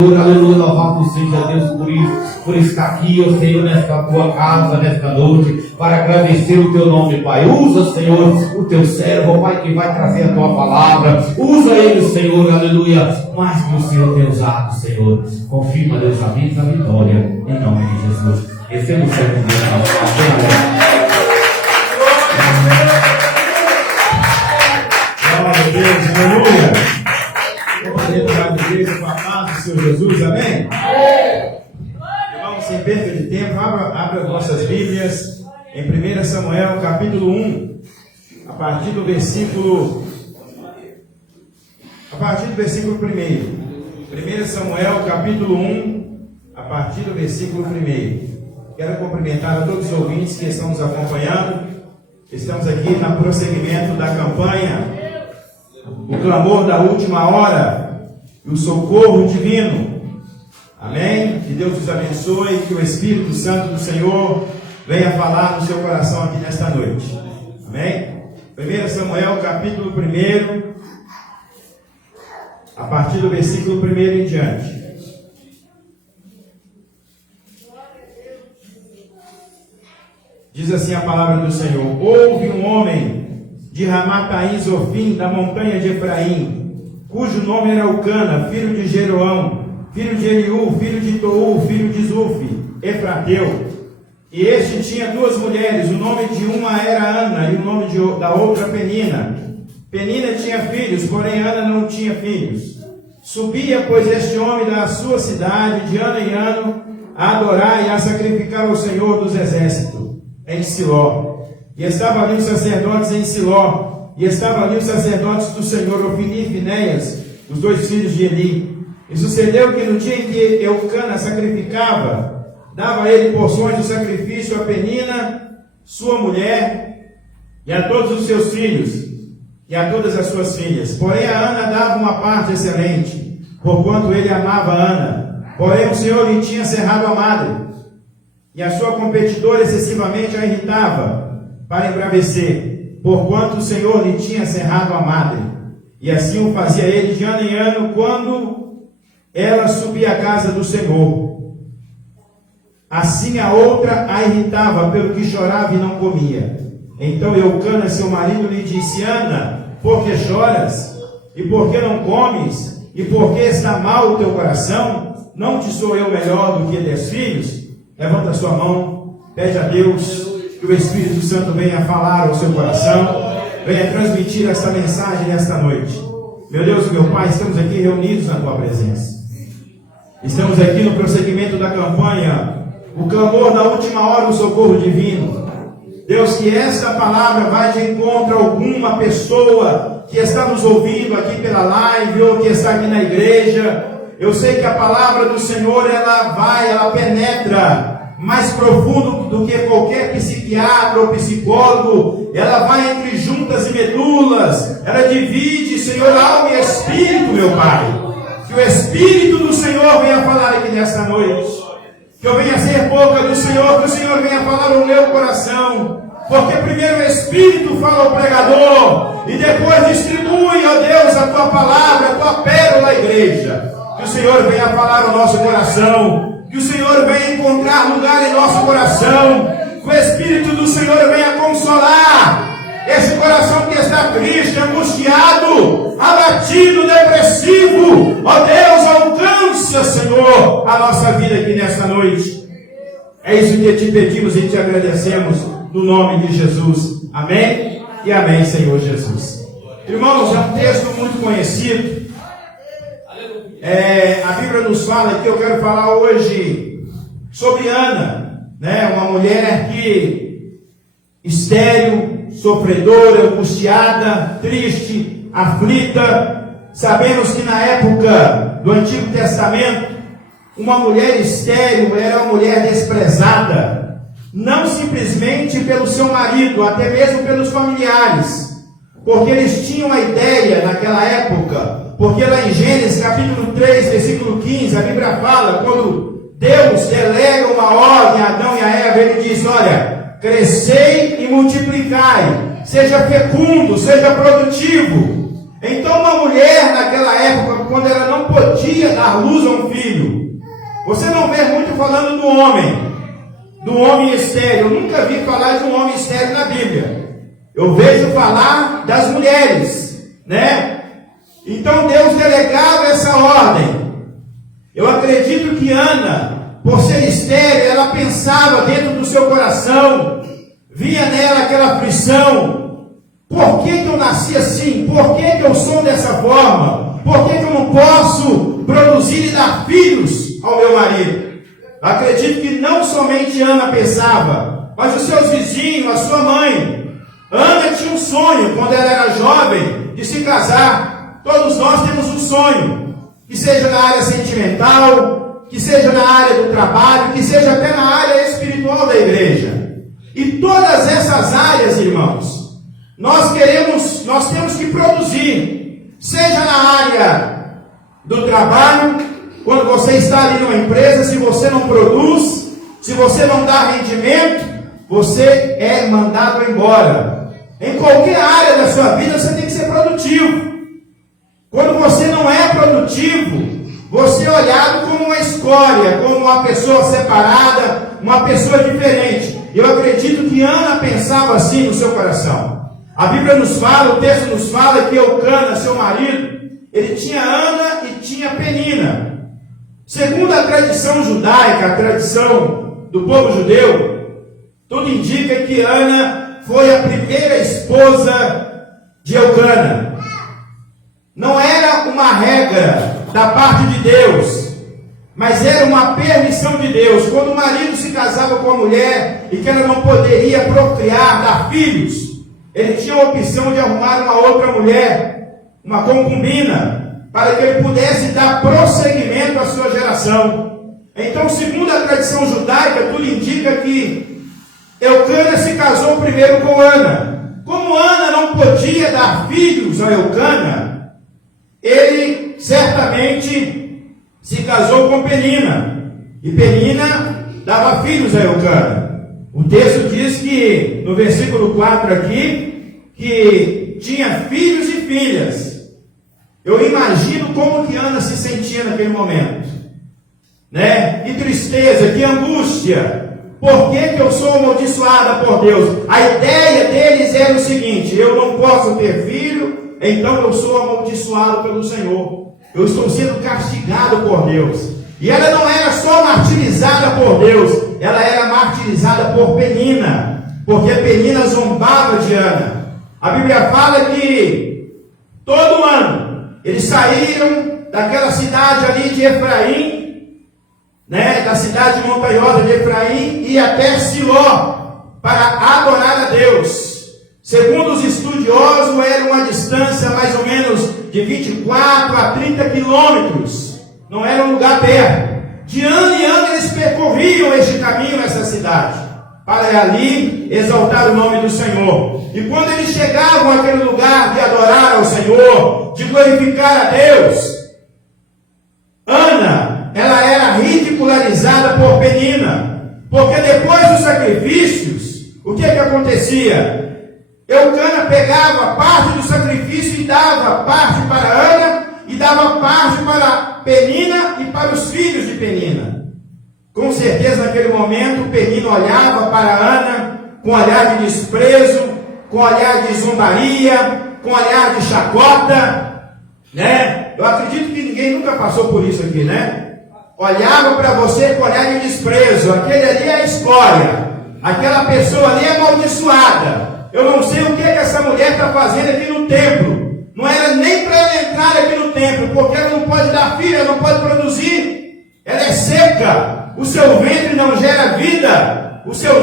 Aleluia, louvado seja Deus por estar aqui, ó Senhor, nesta tua casa, nesta noite, para agradecer o teu nome, Pai. Usa, Senhor, o teu servo, Pai, que vai trazer a tua palavra. Usa ele, Senhor, aleluia, mais que o Senhor tem usado, Senhor. Confirma, Deus, a vida, a vitória, em nome de Jesus. Receba o servo de Deus, glória a Deus, aleluia. Vamos entrar na igreja com a paz do Senhor Jesus, amém? Vamos sem perda de tempo, abra as nossas Bíblias em 1 Samuel, capítulo 1, a partir do versículo 1. 1 Samuel, capítulo 1, a partir do versículo 1. Quero cumprimentar a todos os ouvintes que estão nos acompanhando. Estamos aqui no prosseguimento da campanha o clamor da última hora e o socorro divino. Amém? Que Deus nos abençoe e que o Espírito Santo do Senhor venha falar no seu coração aqui nesta noite. Amém? 1 Samuel, capítulo 1, a partir do versículo 1 em diante. Diz assim a palavra do Senhor: houve um homem de Ramataim Zofim, da montanha de Efraim, cujo nome era Eucana, filho de Jeroão, filho de Eliú, filho de Tou, filho de Zufi, Efrateu. E este tinha duas mulheres, o nome de uma era Ana e o nome da outra Penina. Penina tinha filhos, porém Ana não tinha filhos. Subia, pois, este homem da sua cidade, de ano em ano, a adorar e a sacrificar ao Senhor dos exércitos, em Siló. E estavam ali os sacerdotes em Siló, e estavam ali os sacerdotes do Senhor, Ofni e Finéias, os dois filhos de Eli. E sucedeu que no dia em que Eucana sacrificava, dava a ele porções do sacrifício a Penina, sua mulher, e a todos os seus filhos, e a todas as suas filhas. Porém a Ana dava uma parte excelente, porquanto ele amava Ana. Porém o Senhor lhe tinha cerrado a madre, e a sua competidora excessivamente a irritava, para embravecer, porquanto o Senhor lhe tinha cerrado a madre. E assim o fazia ele de ano em ano, quando ela subia à casa do Senhor. Assim a outra a irritava, pelo que chorava e não comia. Então Eucana, seu marido, lhe disse: Ana, por que choras? E por que não comes? E por que está mal o teu coração? Não te sou eu melhor do que 10 filhos? Levanta a sua mão, pede a Deus que o Espírito Santo venha falar ao seu coração, venha transmitir esta mensagem nesta noite. Meu Deus e meu Pai, estamos aqui reunidos na Tua presença. Estamos aqui no prosseguimento da campanha, o clamor da última hora, o socorro divino. Deus, que esta palavra vai de encontro a alguma pessoa que está nos ouvindo aqui pela live ou que está aqui na igreja. Eu sei que a palavra do Senhor, ela penetra mais profundo do que qualquer psiquiatra ou psicólogo. Ela vai entre juntas e medulas, ela divide, Senhor, alma e espírito, meu Pai. Que o Espírito do Senhor venha falar aqui nesta noite, que eu venha ser boca do Senhor, que o Senhor venha falar no meu coração, porque primeiro o Espírito fala ao pregador, e depois distribui, ó Deus, a Tua palavra, a Tua pérola à igreja. Que o Senhor venha falar ao nosso coração, que o Senhor venha encontrar lugar em nosso coração, que o Espírito do Senhor venha consolar esse coração que está triste, angustiado, abatido, depressivo. Ó Deus, alcança, Senhor, a nossa vida aqui nesta noite. É isso que te pedimos e te agradecemos no nome de Jesus. Amém? E amém, Senhor Jesus. Irmãos, é um texto muito conhecido. A Bíblia nos fala que eu quero falar hoje sobre Ana, né? Uma mulher que estéril, sofredora, angustiada, triste, aflita. Sabemos que na época do Antigo Testamento, uma mulher estéril era uma mulher desprezada, não simplesmente pelo seu marido, até mesmo pelos familiares, porque eles tinham a ideia naquela época. Porque lá em Gênesis capítulo 3, versículo 15, a Bíblia fala, quando Deus delega uma ordem a Adão e a Eva, ele diz: olha, crescei e multiplicai, seja fecundo, seja produtivo. Então uma mulher naquela época, quando ela não podia dar luz a um filho, você não vê muito falando do homem estéril. Eu nunca vi falar de um homem estéril na Bíblia. Eu vejo falar das mulheres, né? Então Deus delegava essa ordem. Eu acredito que Ana, por ser estéril, ela pensava dentro do seu coração, via nela aquela aflição: por que eu nasci assim? Por que eu sou dessa forma? Por que eu não posso produzir e dar filhos ao meu marido? Acredito que não somente Ana pensava, mas os seus vizinhos, a sua mãe. Ana tinha um sonho, quando ela era jovem, de se casar. Todos nós temos um sonho, que seja na área sentimental, que seja na área do trabalho, que seja até na área espiritual da igreja. E todas essas áreas, irmãos, nós temos que produzir, seja na área do trabalho. Quando você está ali numa empresa, se você não produz, se você não dá rendimento, você é mandado embora. Em qualquer área da sua vida, você tem que ser produtivo. Quando você não é produtivo, você é olhado como uma escória, como uma pessoa separada, uma pessoa diferente. Eu acredito que Ana pensava assim no seu coração. A Bíblia nos fala, o texto nos fala que Eucana, seu marido, ele tinha Ana e tinha Penina. Segundo a tradição judaica, a tradição do povo judeu, tudo indica que Ana foi a primeira esposa de Eucana. Não era uma regra da parte de Deus, mas era uma permissão de Deus. Quando o marido se casava com a mulher e que ela não poderia procriar, dar filhos, ele tinha a opção de arrumar uma outra mulher, uma concubina, para que ele pudesse dar prosseguimento à sua geração. Então, segundo a tradição judaica, tudo indica que Eucana se casou primeiro com Ana. Como Ana não podia dar filhos a Eucana, ele certamente se casou com Penina. E Penina dava filhos a Eucana. O texto diz que, no versículo 4 aqui, que tinha filhos e filhas. Eu imagino como que Ana se sentia naquele momento, né? Que tristeza, que angústia. Por que eu sou amaldiçoada por Deus? A ideia deles era o seguinte: eu não posso ter filho, então eu sou amaldiçoado pelo Senhor. Eu estou sendo castigado por Deus. E ela não era só martirizada por Deus, ela era martirizada por Penina, porque Penina zombava de Ana. A Bíblia fala que todo ano eles saíram daquela cidade ali de Efraim, né, da cidade montanhosa de Efraim, e até Siló, para adorar a Deus. Segundo os estudiosos, era uma distância mais ou menos de 24 a 30 quilômetros. Não era um lugar perto. De ano em ano eles percorriam este caminho nessa cidade, para ali exaltar o nome do Senhor. E quando eles chegavam àquele lugar de adorar ao Senhor, de glorificar a Deus, Ana, ela era ridicularizada por Penina, porque depois dos sacrifícios, o que acontecia? Eucana pegava parte do sacrifício e dava parte para Ana, e dava parte para Penina e para os filhos de Penina. Com certeza naquele momento Penina olhava para Ana com olhar de desprezo, com olhar de zombaria, com olhar de chacota, né? Eu acredito que ninguém nunca passou por isso aqui, né? Olhava para você com olhar de desprezo. Aquele ali é a escória, aquela pessoa ali é amaldiçoada. Eu não sei o que essa mulher está fazendo aqui no templo. Não era nem para ela entrar aqui no templo, porque ela não pode dar filho, ela não pode produzir. Ela é seca, o seu ventre não gera vida, o seu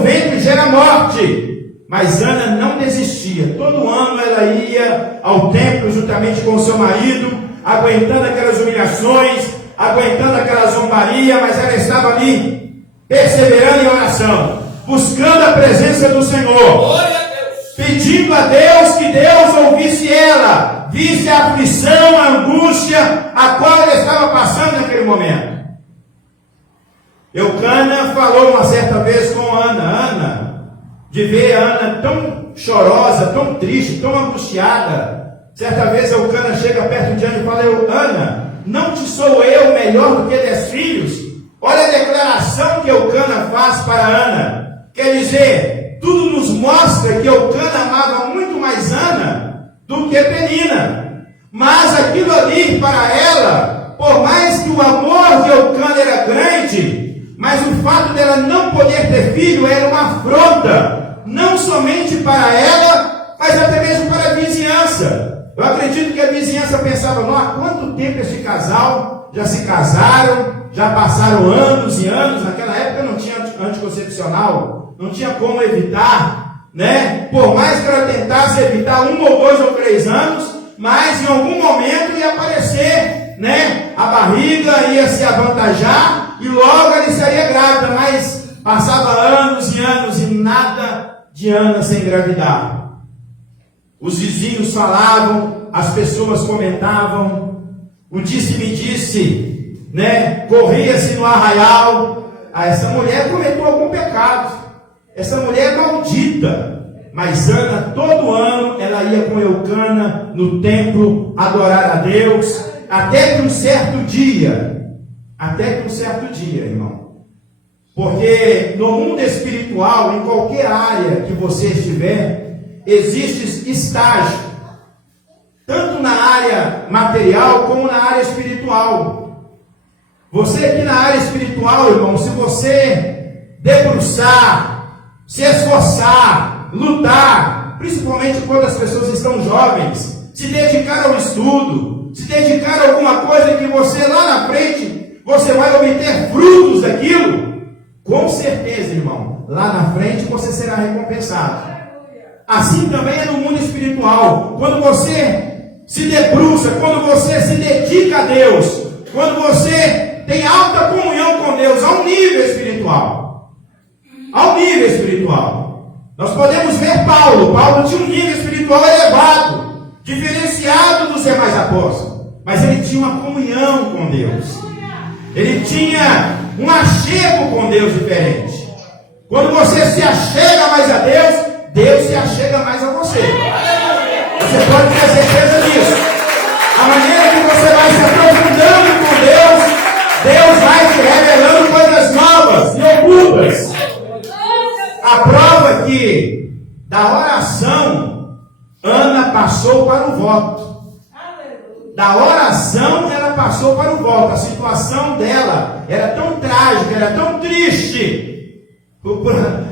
ventre gera morte. Mas Ana não desistia. Todo ano ela ia ao templo juntamente com o seu marido, aguentando aquelas humilhações, aguentando aquela zombaria, mas ela estava ali, perseverando em oração, buscando a presença do Senhor, pedindo a Deus que Deus ouvisse ela, visse a aflição, a angústia a qual ela estava passando naquele momento. Eucana falou uma certa vez com Ana, de ver a Ana tão chorosa, tão triste, tão angustiada, Certa vez Eucana chega perto de Ana e fala: Ana, não te sou eu melhor do que 10 filhos? Olha a declaração que Eucana faz para Ana. Quer dizer, tudo nos mostra que Eucana amava muito mais Ana do que Penina. Mas aquilo ali para ela, por mais que o amor de Eucana era grande, mas o fato dela não poder ter filho era uma afronta, não somente para ela, mas até mesmo para a vizinhança. Eu acredito que a vizinhança pensava: não, há quanto tempo este casal já se casaram, já passaram anos e anos. Naquela época não tinha anticoncepcional, não tinha como evitar, né? Por mais que ela tentasse evitar 1 ou 2 ou 3 anos, mas em algum momento ia aparecer, né? A barriga ia se avantajar e logo ela estaria grávida, mas passava anos e anos e nada de Ana sem engravidar. Os vizinhos falavam, as pessoas comentavam, o disse-me-disse, né? Corria-se no arraial: essa mulher cometeu algum pecado, essa mulher é maldita. Mas Ana, todo ano, ela ia com Eucana no templo adorar a Deus, até que um certo dia, irmão, porque no mundo espiritual, em qualquer área que você estiver, existe estágio, tanto na área material como na área espiritual. Você aqui na área espiritual, irmão, se você debruçar, se esforçar, lutar, principalmente quando as pessoas estão jovens, se dedicar ao estudo, se dedicar a alguma coisa que você lá na frente, você vai obter frutos daquilo, com certeza, irmão, lá na frente você será recompensado. Assim também é no mundo espiritual. Quando você se debruça, quando você se dedica a Deus, quando você tem alta comunhão com Deus, a um nível espiritual. Nós podemos ver Paulo tinha um nível espiritual elevado, diferenciado dos demais apóstolos, mas ele tinha uma comunhão com Deus, ele tinha um achego com Deus diferente. Quando você se achega mais a Deus, Deus se achega mais a você. Você pode ter certeza disso. A maneira que você vai se aprofundando com Deus, Deus vai te revelando coisas novas e ocultas. A prova que da oração, Ana passou para o voto. Da oração, ela passou para o voto. A situação dela era tão trágica, era tão triste.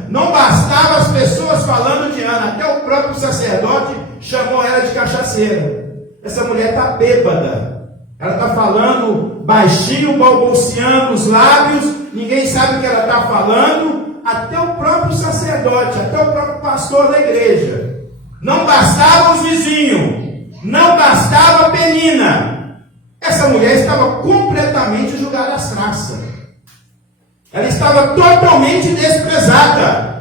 Não bastava as pessoas falando de Ana, até o próprio sacerdote chamou ela de cachaceira. Essa mulher está bêbada, ela está falando baixinho, balbuciando os lábios, ninguém sabe o que ela está falando, até o próprio sacerdote, até o próprio pastor da igreja. Não bastava os vizinhos, não bastava a Penina. Essa mulher estava completamente jogada às traças. Ela estava totalmente desprezada.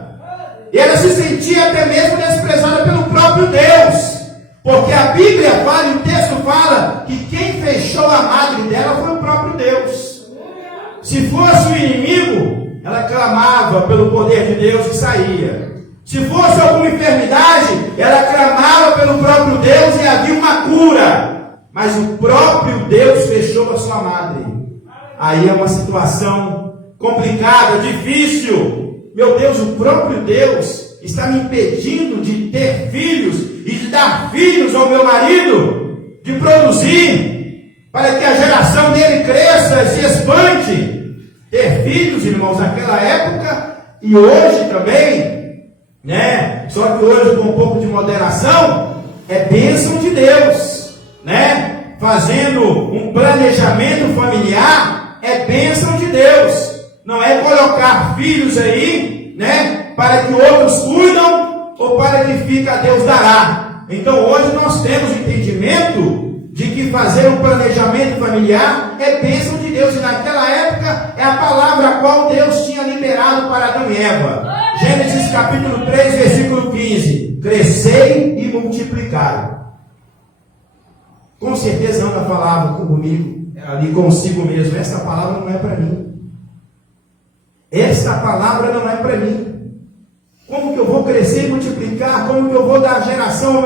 E ela se sentia até mesmo desprezada pelo próprio Deus. Porque a Bíblia fala, e o texto fala, que quem fechou a madre dela foi o próprio Deus. Se fosse o inimigo, ela clamava pelo poder de Deus e saía. Se fosse alguma enfermidade, ela clamava pelo próprio Deus e havia uma cura. Mas o próprio Deus fechou a sua madre. Aí é uma situação complicada, difícil. Meu Deus, o próprio Deus está me impedindo de ter filhos e de dar filhos ao meu marido, de produzir, para que a geração dele cresça e se expande. Ter filhos, irmãos, naquela época e hoje também, né? Só que hoje com um pouco de moderação, é bênção de Deus, né? Fazendo um planejamento familiar, é bênção de Deus. Não é colocar filhos aí, né, para que outros cuidam ou para que fica Deus dará. Então hoje nós temos o entendimento de que fazer um planejamento familiar é bênção de Deus. E naquela época é a palavra a qual Deus tinha liberado para Adão e Eva. Gênesis capítulo 3, versículo 15. Crescei e multiplicai. Com certeza Ana falava comigo, ali consigo mesmo: essa palavra não é para mim. Essa palavra não é para mim. Como que eu vou crescer e multiplicar? Como que eu vou dar geração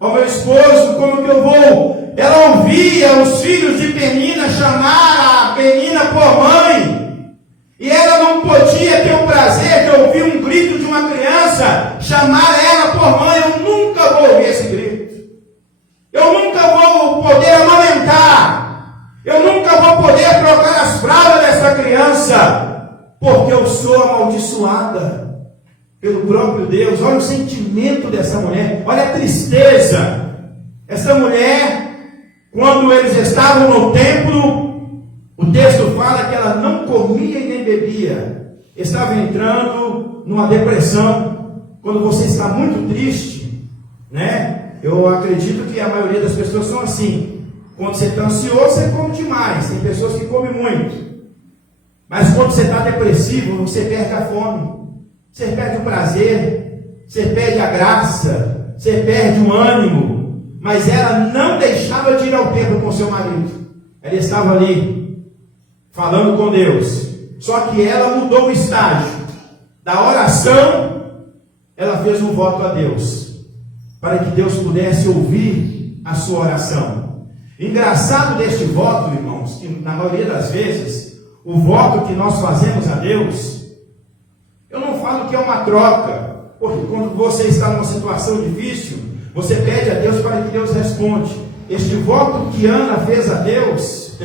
ao meu esposo, como que eu vou? Ela ouvia os filhos de Penina chamar a Penina por mãe, e ela não podia ter o prazer de ouvir um grito de uma criança chamar ela por mãe. Eu nunca vou ouvir esse grito, eu nunca vou poder amamentar, eu nunca vou poder trocar as fraldas dessa criança, porque eu sou amaldiçoada pelo próprio Deus. Olha o sentimento dessa mulher, olha a tristeza. Essa mulher, quando eles estavam no templo, o texto fala que ela não comia e nem bebia, estava entrando numa depressão. Quando você está muito triste, né? Eu acredito que a maioria das pessoas são assim. Quando você está ansioso, você come demais. Tem pessoas que comem muito. Mas quando você está depressivo, você perde a fome, você perde o prazer, você perde a graça, você perde o ânimo. Mas ela não deixava de ir ao templo com seu marido. Ela estava ali, falando com Deus. Só que ela mudou o estágio. Da oração, ela fez um voto a Deus, para que Deus pudesse ouvir a sua oração. Engraçado deste voto, irmãos, que na maioria das vezes, o voto que nós fazemos a Deus, eu não falo que é uma troca, porque quando você está numa situação difícil, você pede a Deus para que Deus responde. Este voto que Ana fez a Deus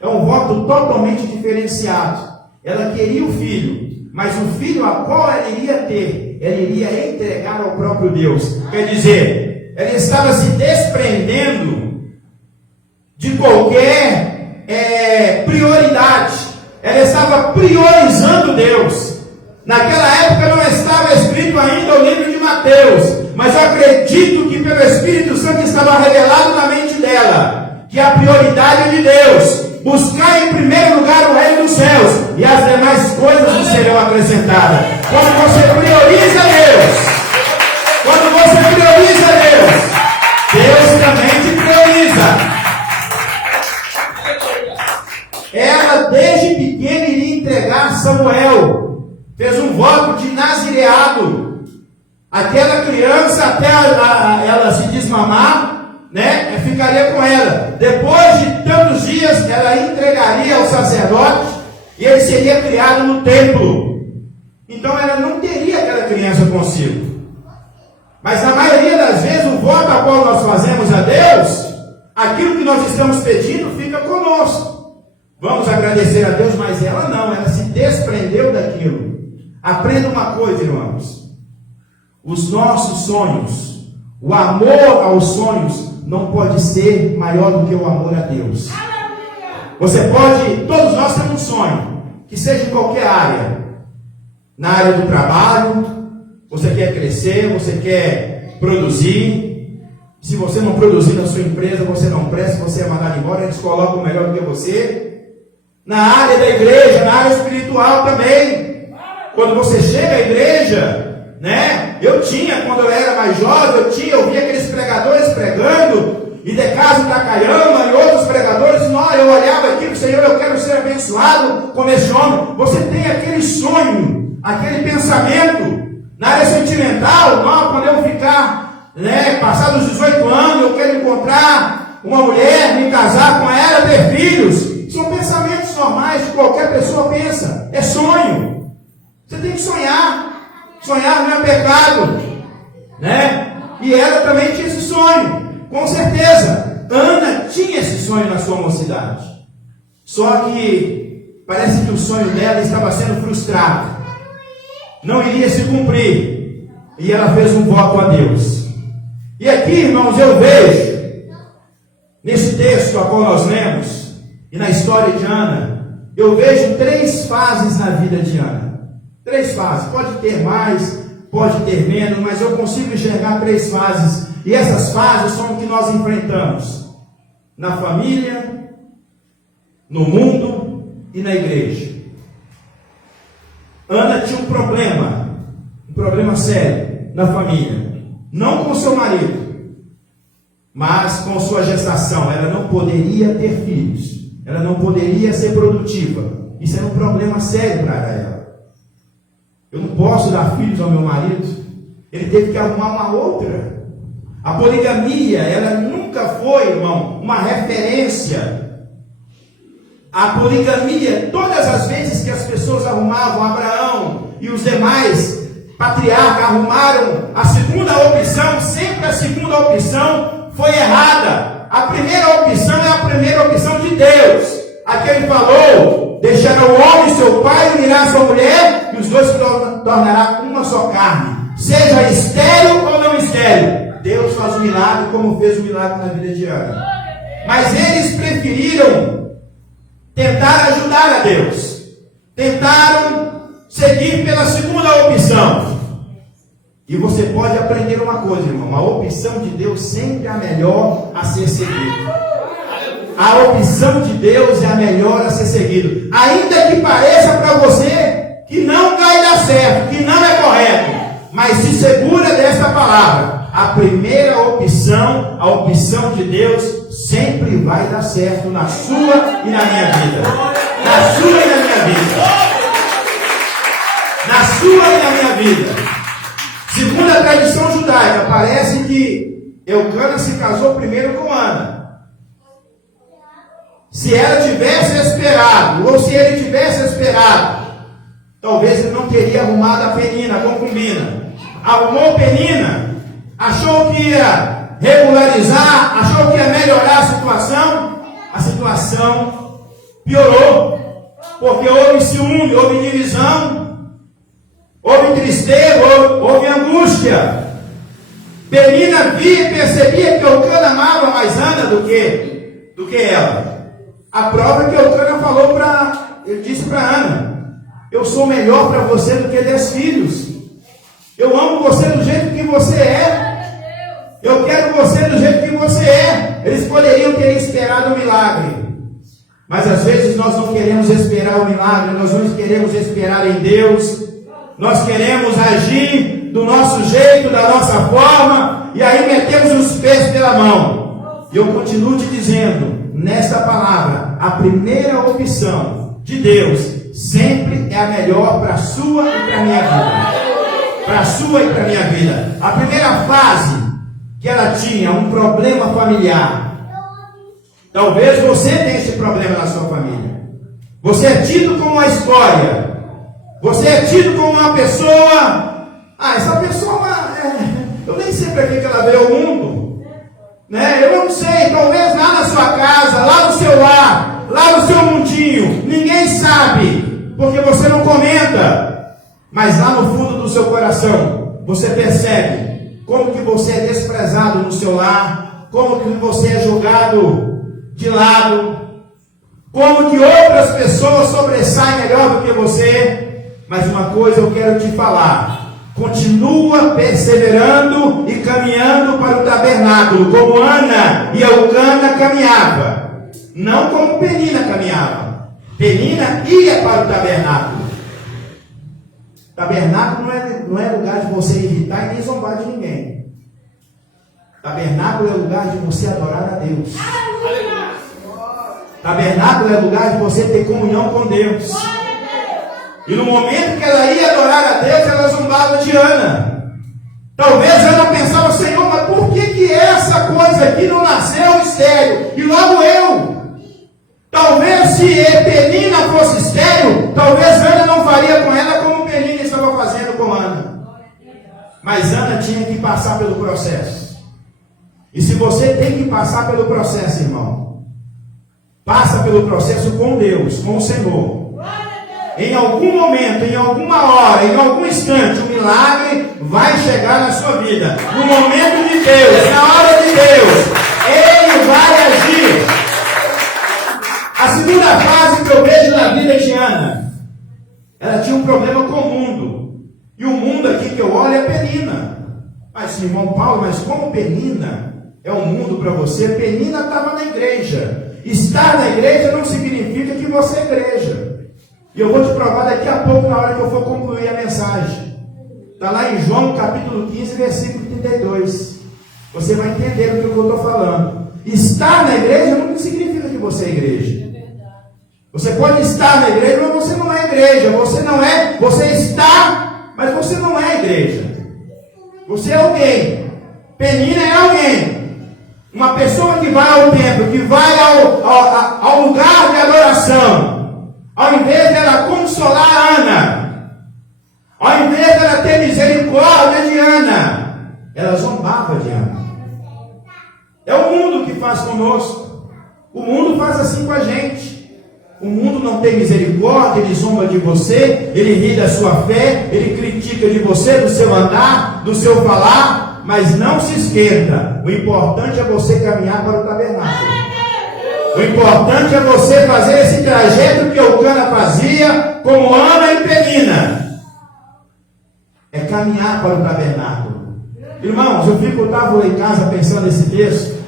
é um voto totalmente diferenciado. Ela queria o filho, mas o filho a qual ela iria ter, ela iria entregar ao próprio Deus. Quer dizer, ela estava se desprendendo de qualquer prioridade. Ela estava priorizando Deus. Naquela época não estava escrito ainda o livro de Mateus, mas eu acredito que pelo Espírito Santo estava revelado na mente dela, que a prioridade é de Deus. Buscar em primeiro lugar o reino dos céus, e as demais coisas lhe serão acrescentadas. Quando você prioriza Deus, quando você prioriza Deus, Deus também te prioriza. Ela desde pequena iria entregar Samuel. Fez um voto de nazireado. Aquela criança, até ela se desmamar, né, ficaria com ela. Depois de tantos dias, ela entregaria ao sacerdote e ele seria criado no templo. Então ela não teria aquela criança consigo. Mas na maioria das vezes, o voto a qual nós fazemos a Deus, aquilo que nós estamos pedindo fica conosco. Vamos agradecer a Deus, mas ela não, ela se desprendeu daquilo. Aprenda uma coisa, irmãos. Os nossos sonhos, o amor aos sonhos, não pode ser maior do que o amor a Deus. Você pode, todos nós temos um sonho, que seja em qualquer área. Na área do trabalho, você quer crescer, você quer produzir. Se você não produzir na sua empresa, você não presta, você é mandado embora, eles colocam melhor do que você. Na área da igreja, na área espiritual também. Quando você chega à igreja, né? Quando eu era mais jovem, eu via aqueles pregadores pregando, e de casa Takayama e outros pregadores, eu olhava aquilo, Senhor, eu quero ser abençoado como esse homem. Você tem aquele sonho, aquele pensamento. Na área sentimental, quando eu ficar, né, passar dos 18 anos, eu quero encontrar uma mulher, me casar com ela, ter filhos. São pensamentos normais que qualquer pessoa pensa. É sonho. Você tem que sonhar. Sonhar não é pecado, né? E ela também tinha esse sonho, com certeza. Ana tinha esse sonho na sua mocidade. Só que parece que o sonho dela estava sendo frustrado. Não iria se cumprir. E ela fez um voto a Deus. E aqui, irmãos, eu vejo, nesse texto a qual nós lemos, e na história de Ana, eu vejo 3 fases na vida de Ana. 3 fases, pode ter mais, pode ter menos, mas eu consigo enxergar 3 fases, e essas fases são o que nós enfrentamos na família, no mundo e na igreja. Ana tinha um problema sério na família, não com seu marido, mas com sua gestação. Ela não poderia ter filhos, ela não poderia ser produtiva. Isso era um problema sério para ela. Eu não posso dar filhos ao meu marido. Ele teve que arrumar uma outra. A poligamia, ela nunca foi, irmão, uma referência. A poligamia, todas as vezes que as pessoas arrumavam, Abraão e os demais patriarcas arrumaram a segunda opção, sempre a segunda opção foi errada. A primeira opção é a primeira opção de Deus. Aqui ele falou: deixará o homem seu pai, unirá sua mulher, e os dois se tornará uma só carne. Seja estéril ou não estéril, Deus faz um milagre, como fez o milagre na vida de Ana. Mas eles preferiram tentar ajudar a Deus, tentaram seguir pela segunda opção. E você pode aprender uma coisa, irmão: a opção de Deus sempre é a melhor a ser seguida. A opção de Deus é a melhor a ser seguida, ainda que pareça para você que não vai dar certo, que não é correto, mas se segura dessa palavra: a primeira opção, a opção de Deus, sempre vai dar certo na sua e na minha vida. Na sua e na minha vida. Na sua e na minha vida. Segundo a tradição judaica, parece que Eucana se casou primeiro com Ana. Se ela tivesse esperado, ou se ele tivesse esperado, talvez ele não teria arrumado a Penina, a concubina. Arrumou Penina, achou que ia regularizar, achou que ia melhorar a situação piorou, porque houve ciúme, houve divisão, houve tristeza, houve angústia. Penina via e percebia que Eucana amava mais Ana do que ela. A prova é que Eucana falou ele disse para Ana: eu sou melhor para você do que 10 filhos. Eu amo você do jeito que você é. Eu quero você do jeito que você é. Eles poderiam ter esperado o milagre, mas às vezes nós não queremos esperar o milagre, nós não queremos esperar em Deus. Nós queremos agir do nosso jeito, da nossa forma, e aí metemos os pés pela mão. E eu continuo te dizendo, nessa palavra, a primeira opção de Deus sempre é a melhor para a sua e para a minha vida. Para a sua e para a minha vida. A primeira fase que ela tinha, um problema familiar. Talvez você tenha esse problema na sua família. Você é tido como uma escória. Você é tido como uma pessoa. Essa pessoa, eu nem sei para que ela veio ao mundo. Eu não sei, talvez lá na sua casa, lá no seu lar, lá no seu mundinho, ninguém sabe, porque você não comenta, mas lá no fundo do seu coração, você percebe como que você é desprezado no seu lar, como que você é julgado de lado, como que outras pessoas sobressaem melhor do que você. Mas uma coisa eu quero te falar: continua perseverando e caminhando para o tabernáculo, como Ana e Eucana caminhava, não como Penina caminhava. Penina ia para o tabernáculo. Tabernáculo não é lugar de você irritar e nem zombar de ninguém. Tabernáculo é lugar de você adorar a Deus. Tabernáculo é lugar de você ter comunhão com Deus. E no momento que ela ia adorar a Deus, ela zombava de Ana. Talvez Ana pensava: Senhor, mas por que essa coisa aqui não nasceu estéril? E logo eu. Talvez se Penina fosse estéril, talvez Ana não faria com ela como Penina estava fazendo com Ana. Mas Ana tinha que passar pelo processo. E se você tem que passar pelo processo, irmão, passa pelo processo com Deus, com o Senhor. Em algum momento, em alguma hora, em algum instante, o milagre vai chegar na sua vida. No momento de Deus, na hora de Deus, Ele vai agir. A segunda fase que eu vejo na vida de Ana, ela tinha um problema com o mundo. E o mundo aqui que eu olho é Penina. Mas, irmão Paulo, mas como Penina é um mundo para você? Penina estava na igreja. Estar na igreja não significa que você é igreja. E eu vou te provar daqui a pouco, na hora que eu for concluir a mensagem. Está lá em João capítulo 15, versículo 32. Você vai entender o que eu estou falando. Estar na igreja não significa que você é igreja. Você pode estar na igreja, mas você não é igreja. Você está, mas você não é igreja. Você é alguém. Penina é alguém, uma pessoa que vai ao templo, que vai ao lugar de adoração, ao invés dela consolar Ana, ao invés dela ter misericórdia de Ana, ela zombava de Ana. É o mundo que faz conosco. O mundo faz assim com a gente. O mundo não tem misericórdia, ele zomba de você, ele ri da sua fé, ele critica de você, do seu andar, do seu falar, mas não se esquenta. O importante é você caminhar para o tabernáculo. O importante é você fazer esse trajeto que Eucana fazia, como Ana e Penina. É caminhar para o tabernáculo. Irmãos, eu estava lá em casa pensando nesse texto,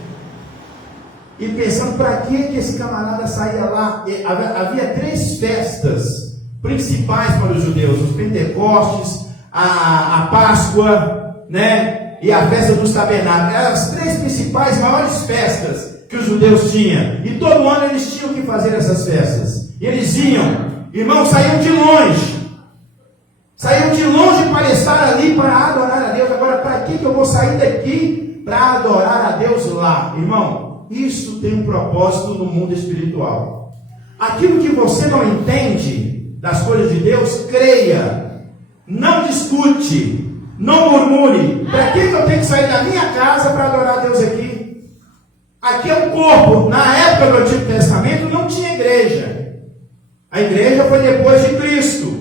e pensando para que esse camarada saía lá. Havia 3 festas principais para os judeus: os Pentecostes, a Páscoa, né? E a festa dos tabernáculos. Eram as 3 principais, maiores festas que os judeus tinham. E todo ano eles tinham que fazer essas festas. E eles iam, irmãos, saíam de longe. Saíam de longe para estar ali, para adorar a Deus. Agora, para que eu vou sair daqui para adorar a Deus lá? Irmão, isso tem um propósito no mundo espiritual. Aquilo que você não entende das coisas de Deus, creia. Não discute. Não murmure. Para que eu tenho que sair da minha casa para adorar a Deus aqui? Aqui é um corpo. Na época do Antigo Testamento não tinha igreja. A igreja foi depois de Cristo.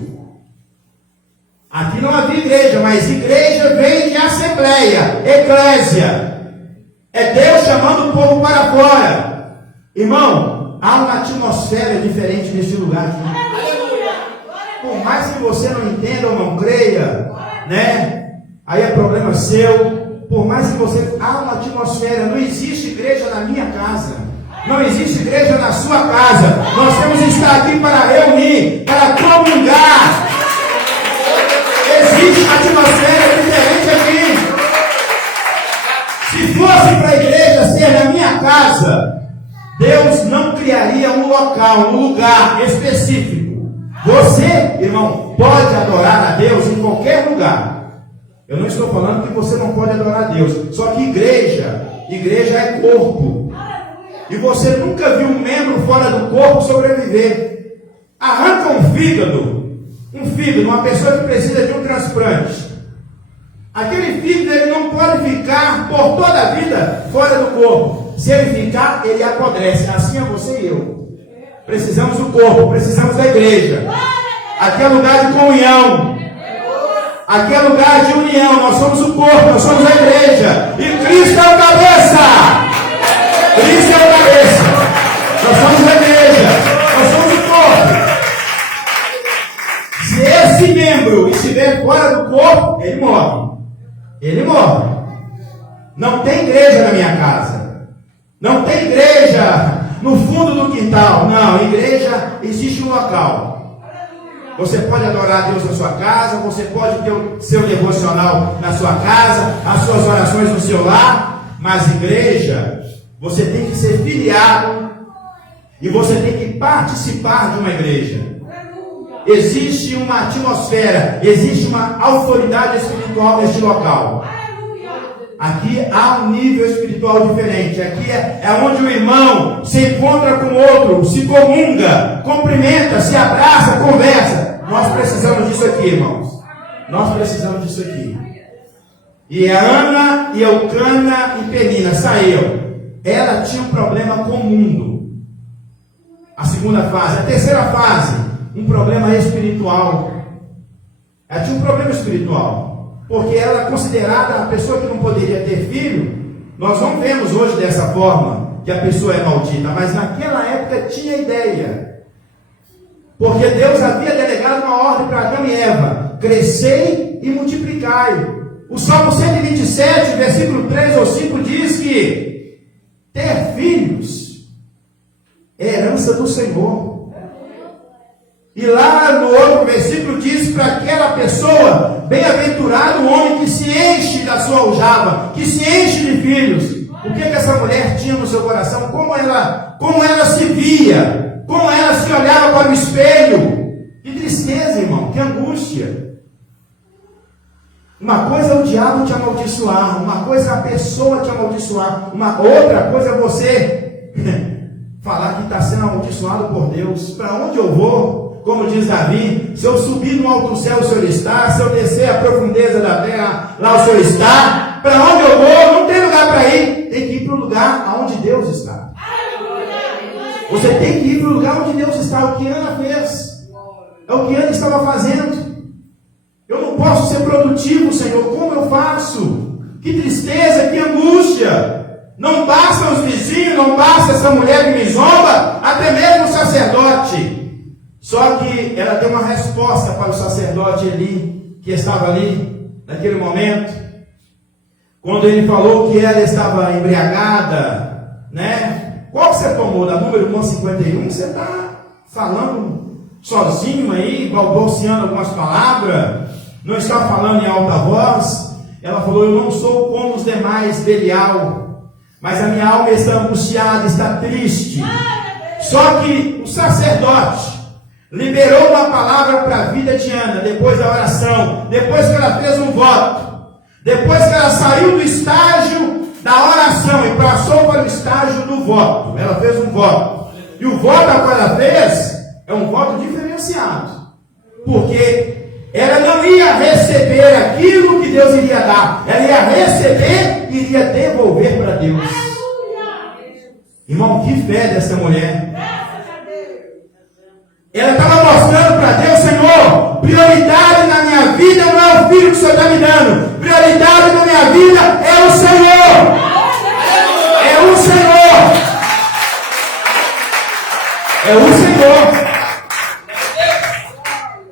Aqui não havia igreja, mas igreja vem de assembleia, eclésia. É Deus chamando o povo para fora. Irmão, há uma atmosfera diferente neste lugar aqui. Por mais que você não entenda ou não creia, né? Aí é problema seu. Por mais que você... Há uma atmosfera. Não existe igreja na minha casa. Não existe igreja na sua casa. Nós temos que estar aqui para reunir, para comungar. Existe uma atmosfera diferente aqui. Se fosse para a igreja ser na minha casa, Deus não criaria um local, um lugar específico. Você, irmão, pode adorar a Deus em qualquer lugar. Eu não estou falando que você não pode adorar a Deus. Só que igreja é corpo. E você nunca viu um membro fora do corpo sobreviver. Arranca um fígado, uma pessoa que precisa de um transplante. Aquele fígado ele não pode ficar por toda a vida fora do corpo. Se ele ficar, ele apodrece. Assim é você e eu. Precisamos do corpo, precisamos da igreja. Aqui é lugar de comunhão. Aqui é lugar de união. Nós somos o corpo, nós somos a igreja. E Cristo é o cabeça. Cristo é o cabeça. Nós somos a igreja. Nós somos o corpo. Se esse membro estiver fora do corpo, ele morre. Ele morre. Não tem igreja na minha casa. Não tem igreja no fundo do quintal. Não, igreja existe um local. Você pode adorar a Deus na sua casa, você pode ter o seu devocional na sua casa, as suas orações no seu lar, mas igreja, você tem que ser filiado e você tem que participar de uma igreja. Existe uma atmosfera, existe uma autoridade espiritual neste local. Aqui há um nível espiritual diferente. Aqui é onde o irmão se encontra com o outro, se comunga, cumprimenta, se abraça, conversa. Nós precisamos disso aqui, irmãos. Nós precisamos disso aqui. E a Ana e Eucana e Penina saíram. Ela tinha um problema com o mundo. A segunda fase. A terceira fase, um problema espiritual. Ela tinha um problema espiritual. Porque ela é considerada a pessoa que não poderia ter filho. Nós não vemos hoje dessa forma, que a pessoa é maldita. Mas naquela época tinha ideia. Porque Deus havia delegado uma ordem para Adão e Eva: crescei e multiplicai. O Salmo 127, versículo 3 ou 5 diz que ter filhos é herança do Senhor. E lá no outro versículo diz para aquela pessoa: bem-aventurado o homem que se enche da sua aljava, que se enche de filhos. O que essa mulher tinha no seu coração? Como ela se via, como ela se olhava para o espelho. Que tristeza, irmão, que angústia. Uma coisa é o diabo te amaldiçoar, uma coisa é a pessoa te amaldiçoar, uma outra coisa é você falar que está sendo amaldiçoado por Deus. Para onde eu vou? Como diz Davi, se eu subir no alto céu, o Senhor está. Se eu descer a profundeza da terra, lá o Senhor está. Para onde eu vou? Não tem lugar para ir. Tem que ir para o lugar aonde Deus está. Você tem que ir para o lugar onde Deus está. O que Ana fez. É o que Ana estava fazendo. Eu não posso ser produtivo, Senhor. Como eu faço? Que tristeza, que angústia. Não basta os vizinhos, não basta essa mulher que me zomba, até mesmo o sacerdote. Só que ela deu uma resposta para o sacerdote ali, que estava ali, naquele momento. Quando ele falou que ela estava embriagada, né? Qual que você tomou? Da número 151? Você está falando sozinho aí, balbuciando algumas palavras, não está falando em alta voz. Ela falou: eu não sou como os demais, Belial, mas a minha alma está angustiada, está triste. Só que o sacerdote liberou uma palavra para a vida de Ana, depois da oração, depois que ela fez um voto, depois que ela saiu do estágio da oração e passou para o estágio do voto. Ela fez um voto, e o voto que ela fez é um voto diferenciado, porque ela não ia receber aquilo que Deus iria dar, ela ia receber e iria devolver para Deus. Irmão, que fé dessa mulher. Ela estava mostrando para Deus: Senhor, prioridade na minha vida não é o filho que o Senhor está me dando, prioridade na minha vida é o Senhor. É o Senhor. É o Senhor.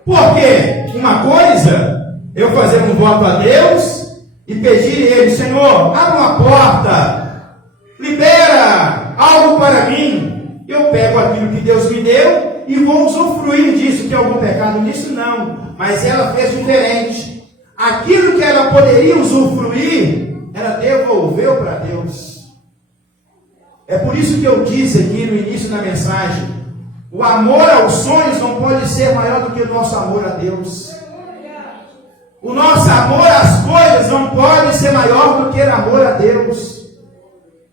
Porque uma coisa é eu fazer um voto a Deus e pedir a Ele: Senhor, abre uma porta, libera algo para mim. Eu pego aquilo que Deus me deu e vou usufruir disso. Tem algum pecado nisso? Não. Mas ela fez diferente. Aquilo que ela poderia usufruir, ela devolveu para Deus. É por isso que eu disse aqui no início da mensagem: o amor aos sonhos não pode ser maior do que o nosso amor a Deus. O nosso amor às coisas não pode ser maior do que o amor a Deus.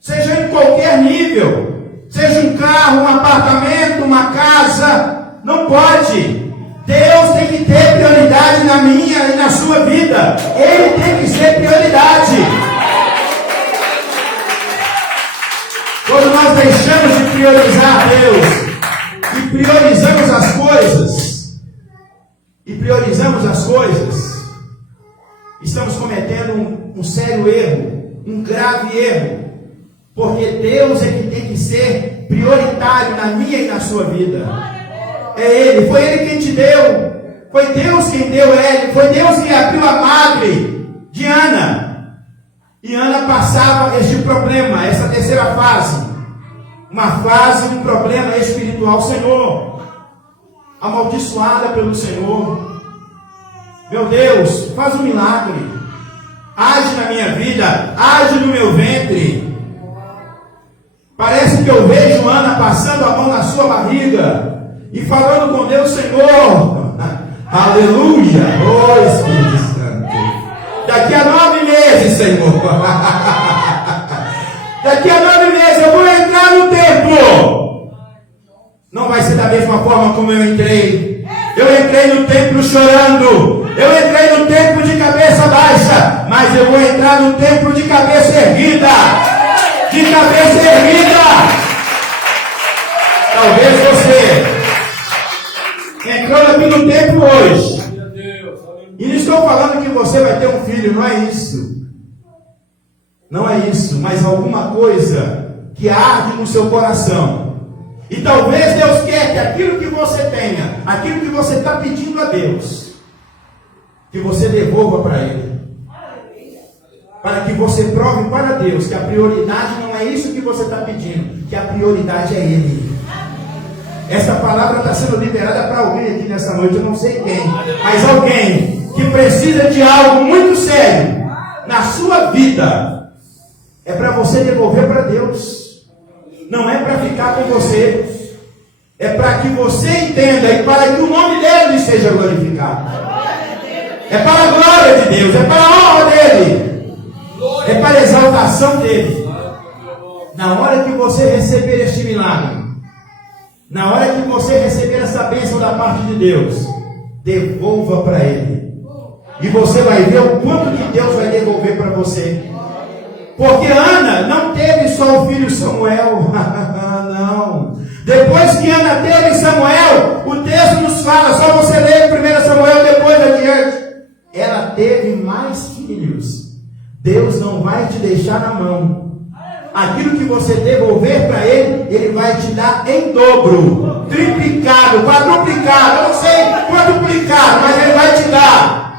Seja em qualquer nível. Seja um carro, um apartamento, uma casa, não pode. Deus tem que ter prioridade na minha e na sua vida. Ele tem que ser prioridade. Quando nós deixamos de priorizar Deus e priorizamos as coisas, estamos cometendo um sério erro, um grave erro. Porque Deus é que tem que ser prioritário na minha e na sua vida. É Ele, foi Ele quem te deu. Foi Deus quem deu Ele. Foi Deus quem abriu a madre de Ana. E Ana passava este problema, essa terceira fase. Uma fase, um problema espiritual. Senhor, amaldiçoada pelo Senhor. Meu Deus, faz um milagre. Age na minha vida, age no meu ventre. Parece que eu vejo Ana passando a mão na sua barriga e falando com Deus: Senhor, aleluia, oh Espírito Santo, daqui a 9 meses, Senhor, daqui a 9 meses eu vou entrar no templo. Não vai ser da mesma forma como eu entrei. Eu entrei no templo chorando, eu entrei no templo de cabeça baixa, mas eu vou entrar no templo de cabeça erguida. De cabeça erguida. Talvez você entrou aqui no templo hoje e não estou falando que você vai ter um filho, não é isso. Não é isso, mas alguma coisa que arde no seu coração. E talvez Deus quer que aquilo que você tenha, aquilo que você está pedindo a Deus, que você devolva para Ele. Para que você prove para Deus que a prioridade não é isso que você está pedindo, que a prioridade é Ele. Essa palavra está sendo liberada para alguém aqui nessa noite, eu não sei quem, mas alguém que precisa de algo muito sério na sua vida. É para você devolver para Deus, não é para ficar com você, é para que você entenda e para que o nome dele seja glorificado. É para a glória de Deus, é para a honra dele, é para a exaltação dele. Na hora que você receber este milagre, na hora que você receber essa bênção da parte de Deus, devolva para ele. E você vai ver o quanto que Deus vai devolver para você. Porque Ana não teve só o filho Samuel. Não. Depois que Ana teve Samuel, o texto nos fala, só você ler 1 Samuel depois adiante. Ela teve mais filhos. Deus não vai te deixar na mão. Aquilo que você devolver para ele, ele vai te dar em dobro, triplicado, quadruplicado, eu não sei quadruplicado, mas ele vai te dar.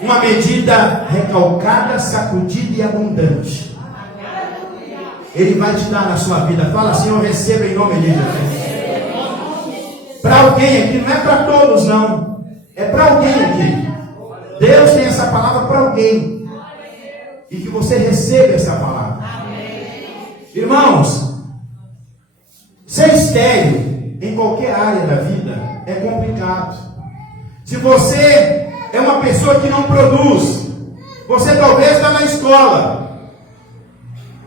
Uma medida recalcada, sacudida e abundante. Ele vai te dar na sua vida. Fala assim, eu recebo em nome de Jesus. Para alguém aqui, não é para todos não. É para alguém aqui. Deus tem essa palavra para alguém. E que você receba essa palavra. Irmãos, ser estéril em qualquer área da vida é complicado. Se você é uma pessoa que não produz, você talvez está na escola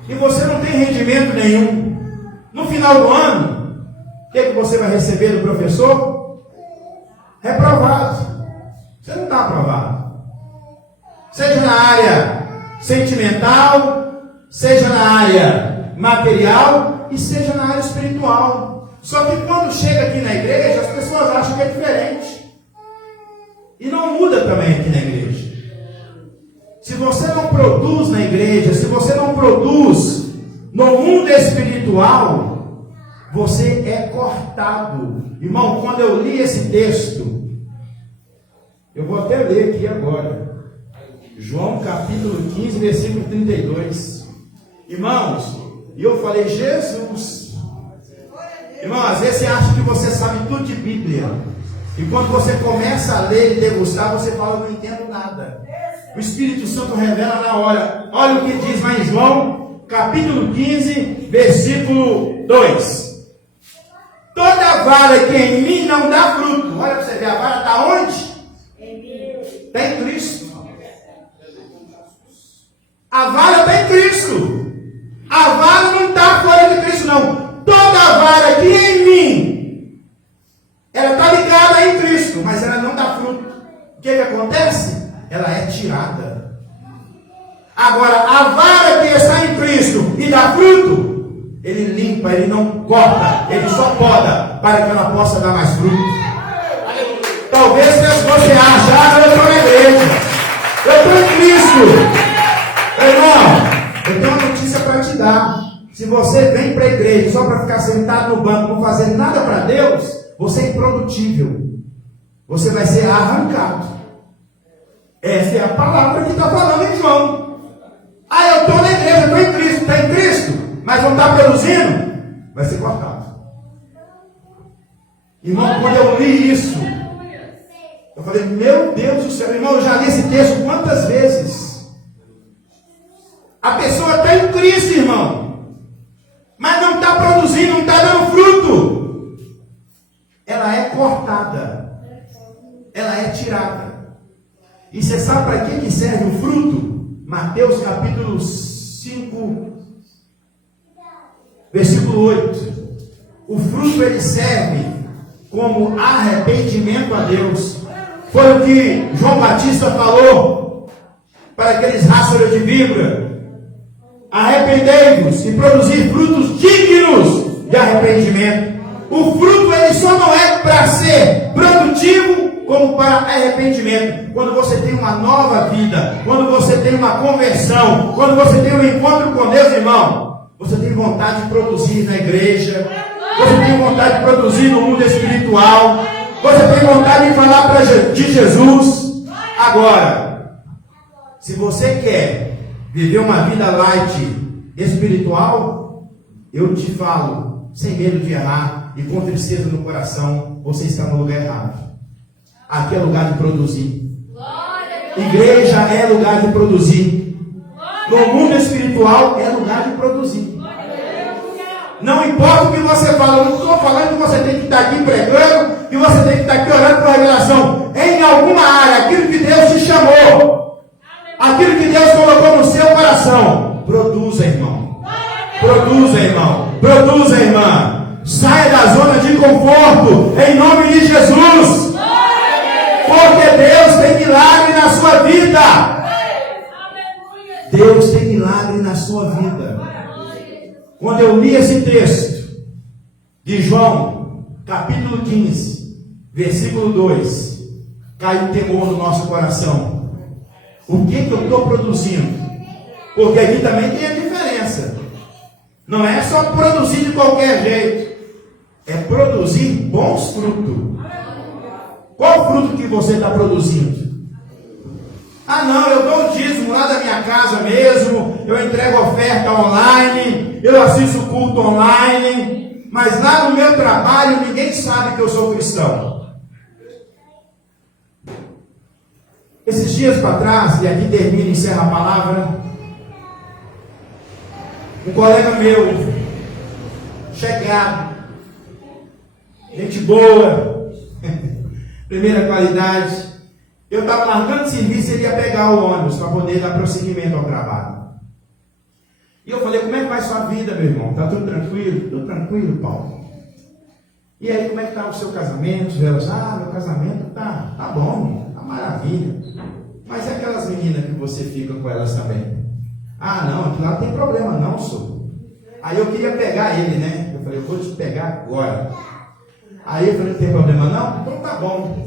e você não tem rendimento nenhum. No final do ano, o que você vai receber do professor? Reprovado. Você não está aprovado. Seja na área sentimental, seja na área material e seja na área espiritual. Só que quando chega aqui na igreja, as pessoas acham que é diferente. E não muda também aqui na igreja. Se você não produz na igreja, se você não produz no mundo espiritual, você é cortado. Irmão, quando eu li esse texto, eu vou até ler aqui agora. João capítulo 15, versículo 32. Irmãos, e eu falei, Jesus. Irmão, às vezes você acha que você sabe tudo de Bíblia. E quando você começa a ler e degustar, você fala, não entendo nada. O Espírito Santo revela na hora. Olha o que diz lá em João, capítulo 15, versículo 2. Toda vara que em mim não dá fruto. Olha para você ver, a vara está onde? Está em Cristo. A vara está em Cristo. A vara não está fora de Cristo, não. Toda vara que em mim, ela está ligada em Cristo, mas ela não dá fruto. O que acontece? Ela é tirada. Agora, a vara que está em Cristo e dá fruto, ele limpa, ele não corta, ele só poda para que ela possa dar mais fruto. Talvez você ache, eu estou na igreja, eu estou em Cristo. Irmão, eu tenho uma notícia para te dar. Se você vem para a igreja só para ficar sentado no banco, não fazer nada para Deus, você é improdutível. Você vai ser arrancado. Essa é a palavra que está falando em João. Eu estou na igreja, estou em Cristo. Está em Cristo, mas não está produzindo, vai ser cortado. Irmão, quando eu li isso, eu falei, meu Deus do céu. Irmão, eu já li esse texto quantas vezes? A pessoa está em Cristo, irmão, mas não está produzindo, não está dando fruto. Ela é cortada, ela é tirada. E você sabe para que serve o fruto? Mateus capítulo 5, versículo 8. O fruto ele serve como arrependimento a Deus. Foi o que João Batista falou para aqueles rastros de víbora. Arrependei-vos e produzir frutos dignos de arrependimento. O fruto ele só não é para ser produtivo como para arrependimento. Quando você tem uma nova vida, quando você tem uma conversão, quando você tem um encontro com Deus, irmão, você tem vontade de produzir na igreja, você tem vontade de produzir no mundo espiritual, você tem vontade de falar de Jesus. Agora, se você quer viver uma vida light espiritual, eu te falo, sem medo de errar e com tristeza no coração, você está no lugar errado. Aqui é lugar de produzir. Igreja é lugar de produzir. No mundo espiritual é lugar de produzir. Não importa o que você fala, eu não estou falando que você tem que estar aqui pregando, que você tem que estar aqui orando por revelação. Em alguma área, aquilo que Deus te chamou, aquilo que Deus colocou no seu coração, produza, irmão. Produza, irmão. Produza, irmã. Saia da zona de conforto, em nome de Jesus. Porque Deus tem milagre na sua vida. Deus tem milagre na sua vida. Quando eu li esse texto de João, capítulo 15, versículo 2, caiu um temor no nosso coração. O que eu estou produzindo? Porque aqui também tem a diferença. Não é só produzir de qualquer jeito. É produzir bons frutos. Qual fruto que você está produzindo? Ah não, eu dou o dízimo lá da minha casa mesmo, eu entrego oferta online, eu assisto culto online, mas lá no meu trabalho ninguém sabe que eu sou cristão. Esses dias para trás, e aqui termina e encerra a palavra, um colega meu, chegado, gente boa, primeira qualidade, eu estava largando serviço e ele ia pegar o ônibus para poder dar prosseguimento ao trabalho. E eu falei, como é que vai sua vida, meu irmão? Está tudo tranquilo? Tudo tranquilo, Paulo. E aí, como é que está o seu casamento? Elas, meu casamento tá bom, tá maravilha. Mas e aquelas meninas que você fica com elas também? Não, aquilo lá não tem problema não, senhor. Aí eu queria pegar ele, né? Eu falei, eu vou te pegar agora. Aí eu falei, não tem problema não? Então tá bom.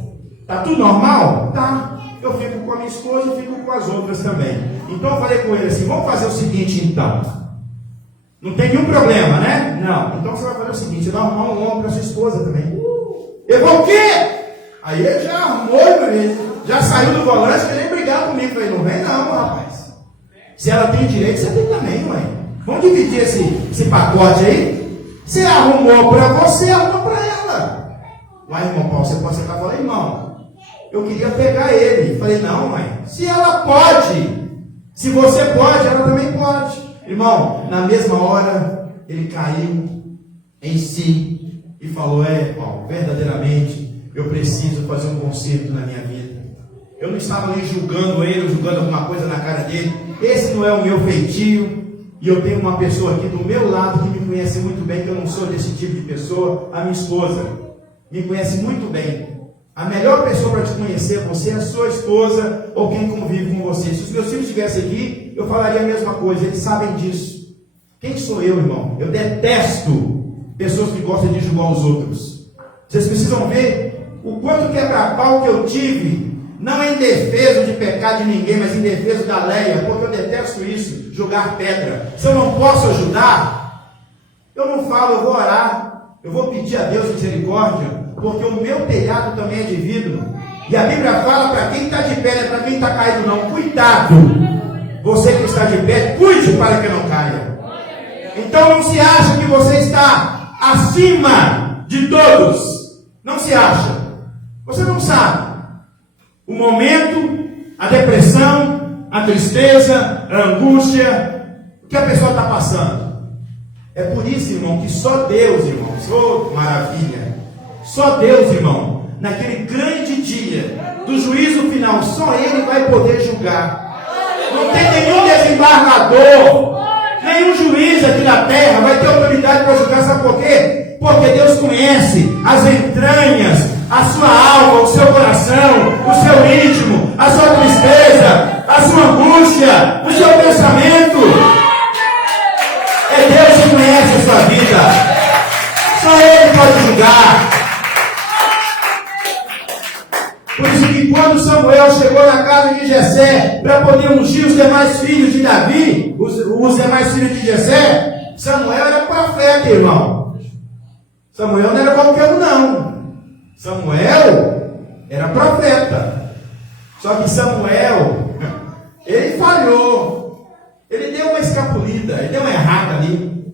Tá tudo normal? Tá. Eu fico com a minha esposa e fico com as outras também. Então eu falei com ele assim, vamos fazer o seguinte então. Não tem nenhum problema, né? Não. Então você vai fazer o seguinte, vai arrumar um homem para sua esposa também. Eu vou o quê? Aí ele já arrumou, já saiu do volante, querendo brigar comigo. Eu falei, não vem não, rapaz. Se ela tem direito, você tem também, mãe. Vamos dividir esse pacote aí? Você arrumou para você, arrumou para ela. Uai, irmão Paulo, você pode sentar e falar, irmão, eu queria pegar ele. Falei, não, mãe, se ela pode, se você pode, ela também pode. Irmão, na mesma hora, ele caiu em si e falou, Paulo, verdadeiramente, eu preciso fazer um conserto na minha vida. Eu não estava ali julgando ele, julgando alguma coisa na cara dele. Esse não é o meu feitio. E eu tenho uma pessoa aqui do meu lado que me conhece muito bem, que eu não sou desse tipo de pessoa, a minha esposa. Me conhece muito bem. A melhor pessoa para te conhecer, você é a sua esposa ou quem convive com você. Se os meus filhos estivessem aqui, eu falaria a mesma coisa, eles sabem disso. Quem sou eu, irmão? Eu detesto pessoas que gostam de julgar os outros. Vocês precisam ver o quanto quebra-pau que eu tive, não em defesa de pecado de ninguém, mas em defesa da Leia, porque eu detesto isso, jogar pedra. Se eu não posso ajudar, eu não falo, eu vou orar, eu vou pedir a Deus misericórdia, porque o meu telhado também é de vidro. E a Bíblia fala para quem está de pé, não é para quem está caído não. Cuidado! Você que está de pé, cuide para que não caia. Então não se acha que você está acima de todos. Não se acha. Você não sabe o momento, a depressão, a tristeza, a angústia, o que a pessoa está passando. É por isso, irmão, que só Deus, irmão, maravilha. Só Deus, irmão, naquele grande dia do juízo final, só Ele vai poder julgar. Não tem nenhum desembargador, nenhum juiz aqui na terra vai ter autoridade para julgar. Sabe por quê? Porque Deus conhece as entranhas, a sua alma, o seu coração, o seu íntimo, a sua tristeza, a sua angústia, o seu pensamento. É Deus que conhece a sua vida. Só Ele pode julgar. Por isso que quando Samuel chegou na casa de Jessé para poder ungir os demais filhos de Davi, os demais filhos de Jessé, Samuel era profeta, irmão. Samuel não era qualquer um, não. Samuel era profeta. Só que Samuel, ele falhou. Ele deu uma escapulida, ele deu uma errada ali,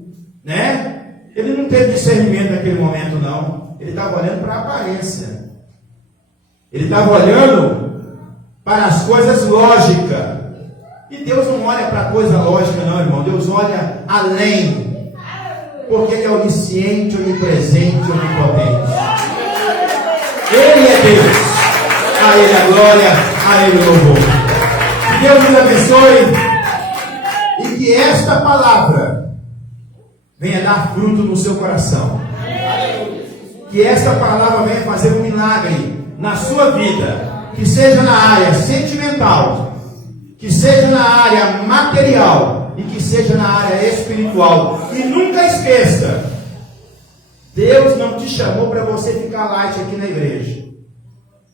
né? Ele não teve discernimento naquele momento, não. Ele estava olhando para a aparência. Ele estava olhando para as coisas lógicas. E Deus não olha para a coisa lógica, não, irmão. Deus olha além. Porque Ele é onisciente, onipresente, onipotente. Ele é Deus. Ele Ele a glória, a Ele o louvor. Que Deus nos abençoe e que esta palavra venha dar fruto no seu coração. Que esta palavra venha fazer um milagre na sua vida. Que seja na área sentimental, que seja na área material e que seja na área espiritual. E nunca esqueça, Deus não te chamou para você ficar light aqui na igreja.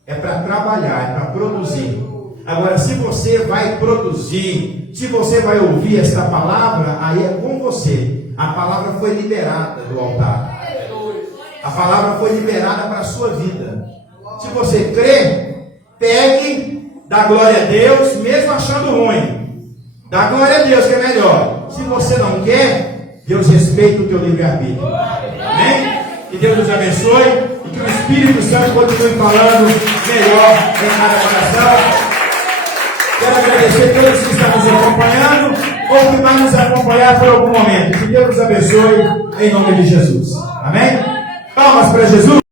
É para trabalhar, é para produzir. Agora, se você vai produzir, se você vai ouvir esta palavra, aí é com você. A palavra foi liberada do altar. A palavra foi liberada para a sua vida. Se você crê, pegue, dá glória a Deus, mesmo achando ruim. Dá glória a Deus, que é melhor. Se você não quer, Deus respeita o teu livre-arbítrio. Amém? Que Deus nos abençoe e que o Espírito Santo continue falando melhor em cada coração. Quero agradecer a todos que estão nos acompanhando ou que vão nos acompanhar por algum momento. Que Deus nos abençoe em nome de Jesus. Amém? Palmas para Jesus.